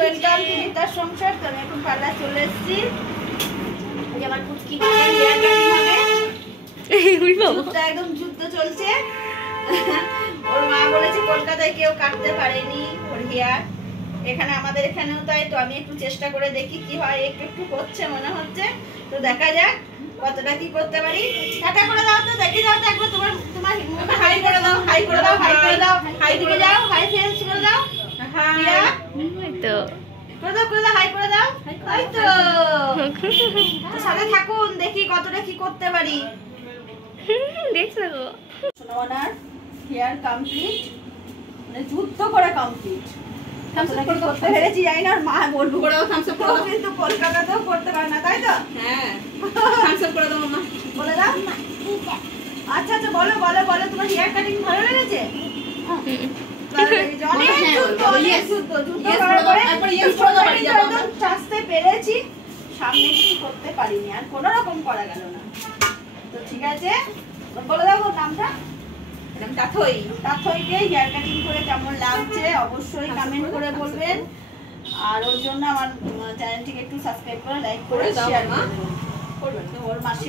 Welcome to রিতার সংসার। তো আমি এখন পার্লার চলে এসেছি। এই আমার পুচকি হেয়ার কাটিং হবে। একদম যুদ্ধ চলছে। ওর মা বলেছে কলকাতায় কেউ কাটতে পারেনি ওর হেয়ার, এখানে আমাদের এখানেও তাই। তো আমি একটু চেষ্টা করে দেখি কি হয়। একটু একটু করছে মনে হচ্ছে, তো দেখা যাক কতটা কি করতে পারি। টাটা করে দাও তো, দেখি দাও তো একবার। তোমার তোমার মুখে হাই করে দাও, হাই করে দাও, হাই করে দাও, হাই দিকে যাও, হাই ফেস করে দাও। হ্যাঁ তো করে দাও, করে দাও, হাই করে দাও। এই তো সাথে থাকুন, দেখি কতটা কি করতে পারি। দেখছো সোনামার হেয়ার কমপ্লিট, মানে যুদ্ধ করে কমপ্লিট। করতে পেরেছি জানি না, মা বলবো কিন্তু কলকাতাতেও করতে পারে না, তাই তো? হ্যাঁ করে দাও মামা, বলে দাও। আচ্ছা আচ্ছা বলো বলো বলো, তোমার হেয়ার কাটিং ভালো লেগেছে? পেরেছি, সামনে কিছু করতে পারিনি, আর কোন রকম করা গেল না। তো ঠিক আছে, বলে দাও নামটা। তাথইকে হেয়ার কাটিং করে কেমন লাগছে অবশ্যই কমেন্ট করে বলবেন। আর ওর জন্য আমার চ্যানেলটিকে একটু সাবস্ক্রাইব করে লাইক করে শেয়ার করবেন। ওর মাসি